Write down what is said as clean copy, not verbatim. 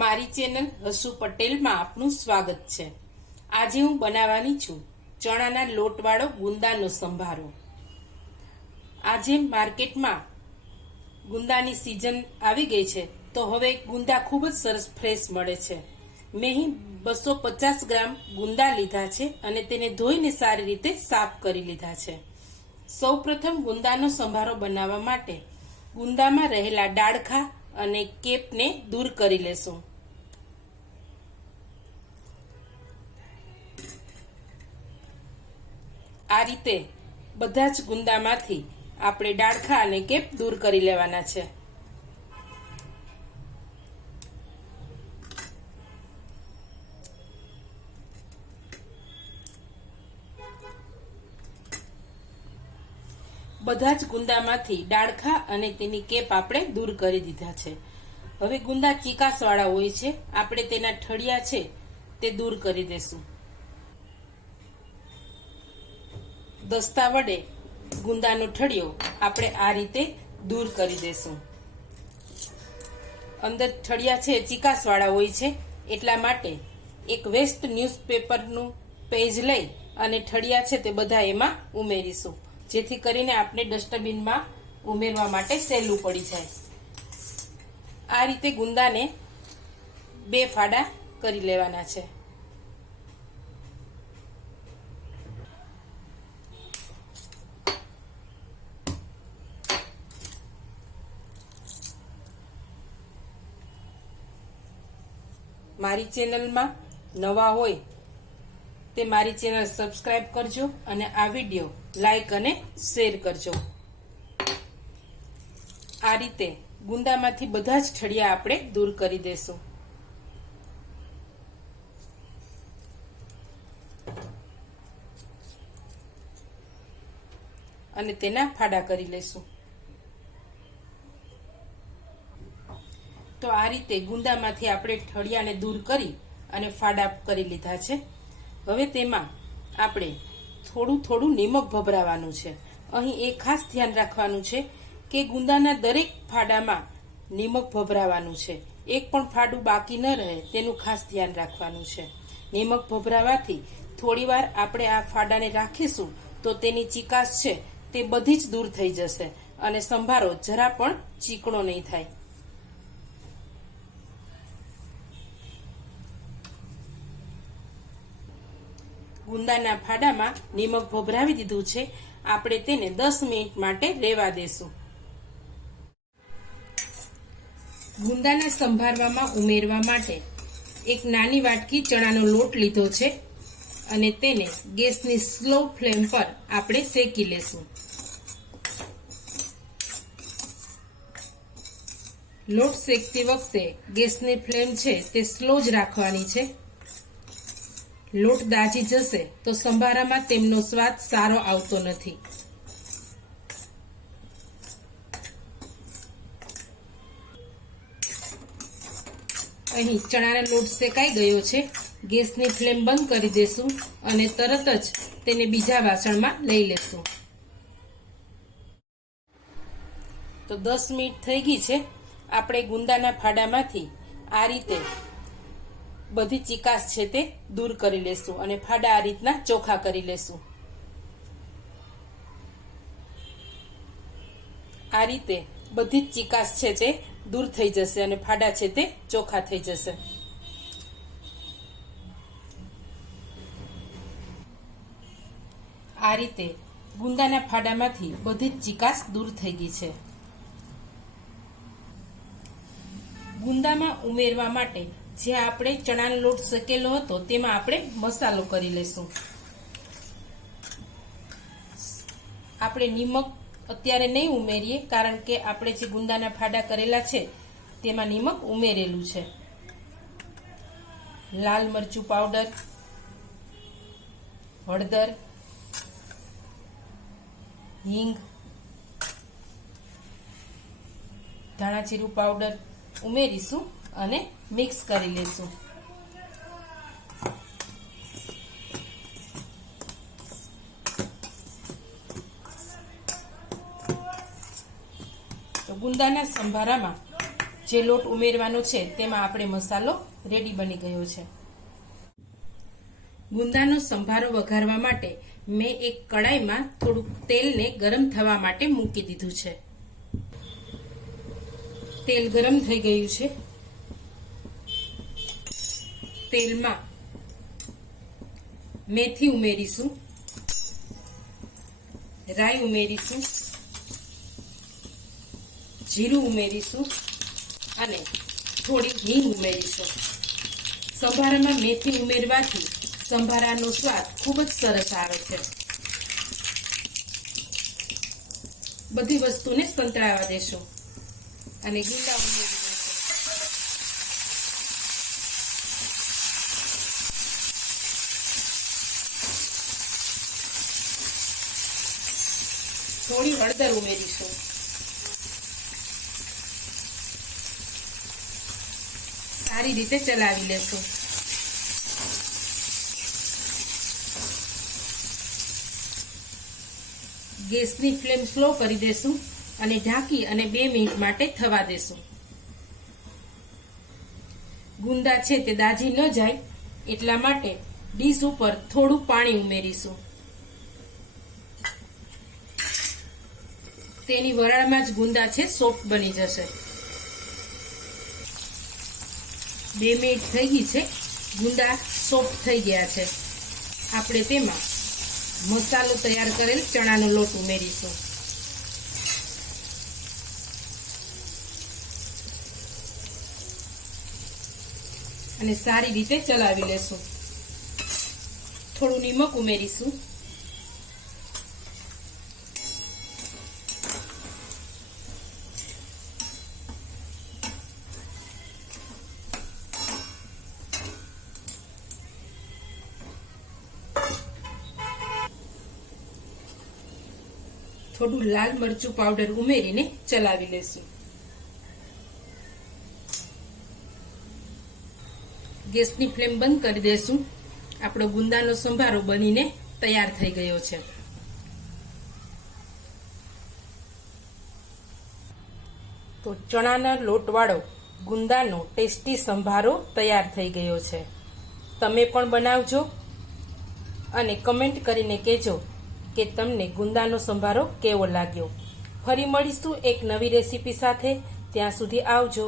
મારી ચેનલ હસુ પટેલમાં આપનું સ્વાગત છે। આજે હું બનાવવાની છું ચણાના લોટવાળો ગુંદાનો સંભારો। આજે માર્કેટમાં ગુંદાની સીઝન આવી ગઈ છે, તો હવે ગુંદા ખૂબ જ સરસ ફ્રેશ મળે છે। મેં અહીં 250 ગ્રામ ગુંદા લીધા છે અને તેને ધોઈને સારી રીતે સાફ કરી લીધા છે। સૌપ્રથમ ગુંદાનો સંભારો બનાવવા માટે ગુંદામાં રહેલા ડાળખા અને કેપને દૂર કરી લેશું। આ રીતે બધા જ ગુંદામાંથી આપણે ડાળખા અને કેપ દૂર કરી લેવાના છે। બધા જ ગુંદામાંથી ડાળખા અને તેની કેપ આપણે દૂર કરી દીધા છે। હવે ગુંદા ચીકાસવાળા હોય છે, આપણે તેના ઠળિયા છે તે દૂર કરી દેશું। દસ્તા વડે ગુંદાનો ઠળિયો આપણે આ રીતે દૂર કરી દેશું। અંદર ઠળિયા છે ચીકાસવાળા હોય છે, એટલા માટે એક વેસ્ટ ન્યૂઝપેપરનું પેજ લઈ અને ઠળિયા છે તે બધા એમાં ઉમેરીશું, જેથી કરીને આપણે ડસ્ટબિનમાં ઉમેરવા માટે સહેલું પડી જાય। આ રીતે ગુંદાને 2 ફાડા કરી લેવાના છે। મારી ચેનલમાં નવા હોય તે મારી ચેનલ સબસ્ક્રાઇબ કરજો અને આ વિડીયો લાઈક અને શેર કરજો। આ રીતે ગુંદામાંથી બધા જ ઠળિયા આપણે દૂર કરી દેશું। અને તેના ફાડા કરી લેશું। તો આ રીતે ગુંદામાંથી આપણે ઠળિયાને દૂર કરી અને ફાડા કરી લીધા છે। હવે તેમાં આપણે થોડું થોડું નિમક ભભરાવાનું છે। અહીં એ ખાસ ધ્યાન રાખવાનું છે કે ગુંદાના દરેક ફાડામાં નિમક ભભરાવાનું છે, એક પણ ફાડું બાકી ન રહે તેનું ખાસ ધ્યાન રાખવાનું છે। નિમક ભભરાવાથી થોડીવાર આપણે આ ફાડાને રાખીશું તો તેની ચીકાશ છે તે બધી જ દૂર થઈ જશે અને સંભારો જરા પણ ચીકણો નહીં થાય। ગુંદાના ફાડામાં નિમક ભભરાવી દીધું છે, આપણે તેને 10 મિનિટ માટે રહેવા દેશું। ગુંદાના સંભારવામાં ઉમેરવા માટે એક નાની વાટકી ચણાનો લોટ લીધો છે અને તેને ગેસની સ્લો ફ્લેમ પર આપણે શેકી લેશું। લોટ શેકતી વખતે ગેસની ફ્લેમ છે તે સ્લો જ રાખવાની છે। લોટ દાજી જશે તો સંભારામાં તેમનો સ્વાદ સારો આવતો નથી। અહીં ચણાનો લોટ શેકાઈ ગયો છે, ગેસની ફ્લેમ બંધ કરી દેશું અને તરત જ તેને બીજા વાસણમાં લઈ લેશું। તો 10 મિનિટ થઈ ગઈ છે, આપણે ગુંદાના ફાડામાંથી આ રીતે બધી ચીકાશ છે તે દૂર કરી લેશું અને ફાડા આ રીતના ચોખ્ખા કરી લેશું। આ રીતે બધી જ ચીકાશ છે તે દૂર થઈ જશે અને ફાડા છે તે ચોખ્ખા થઈ જશે। આ રીતે ગુંદાના ફાડામાંથી બધી જ ચીકાશ દૂર થઈ ગઈ છે। ગુંદામાં ઉમેરવા માટે જે આપણે ચણાનો લોટ શેકેલો હતો તેમાં આપણે મસાલો કરી લેશું। આપણે નિમક અત્યારે નહીં ઉમેરીએ, કારણ કે આપણે જે ગુંદાના ફાડા કરેલા છે તેમાં નિમક ઉમેરેલું છે। લાલ મરચું પાવડર, હળદર, હિંગ, ધાણા જીરું પાવડર ઉમેરીશું અને મિક્સ કરી લેશું। તો ગુંદાના સંભારામાં જે લોટ ઉમેરવાનો છે તેમાં આપણે મસાલો રેડી બની ગયો છે. ગુંદાનો સંભારો વઘારવા માટે મેં એક કડાઈમાં થોડુંક તેલને ગરમ થવા માટે મૂકી દીધું છે. તેલ ગરમ થઈ ગયું છે. તેલમાં મેથી ઉમેરીશું, રાઈ ઉમેરીશું, જીરું ઉમેરીશું અને થોડી હિંગ ઉમેરીશું. સંભારામાં મેથી ઉમેરવાથી સંભારાનો સ્વાદ ખૂબ જ સરસ આવે છે. બધી વસ્તુને સંતળાવા દેશું અને ગુંદા ઉમેરી દઈશું. થોડી હળદર ઉમેરીશું. સારી રીતે ચલાવી લેશું. ગેસની ફ્લેમ સ્લો કરી દેશું અને ઢાંકી અને 2 મિનિટ માટે થવા દેશું. ગુંદા છે તે દાજી ન જાય એટલા માટે ડીશ ઉપર થોડું પાણી ઉમેરીશું. તેની વરાળમાં જ ગુંદા છે સોફ્ટ બની જશે. 2 મિનિટ થઈ ગઈ છે. ગુંદા સોફ્ટ થઈ ગયા છે. આપણે તેમાં મસાલો તૈયાર કરેલ ચણાનો લોટ ઉમેરીશું. અને સારી રીતે ચલાવી લેશું. થોડું નિમક ઉમેરીશું. થોડું લાલ મરચું પાવડર ઉમેરીને ચલાવી લેશું. ગેસની ફ્લેમ બંધ કરી દેશું. આપણો ગુંદાનો સંભારો બનીને તૈયાર થઈ ગયો છે. તો ચણાના લોટવાળો ગુંદાનો ટેસ્ટી સંભારો તૈયાર થઈ ગયો છે. તમે પણ બનાવજો અને કમેન્ટ કરીને કહેજો કે તમને ગુંદાનો સંભારો કેવો લાગ્યો. ફરી મળીશું એક નવી રેસીપી સાથે. ત્યાં સુધી આવજો.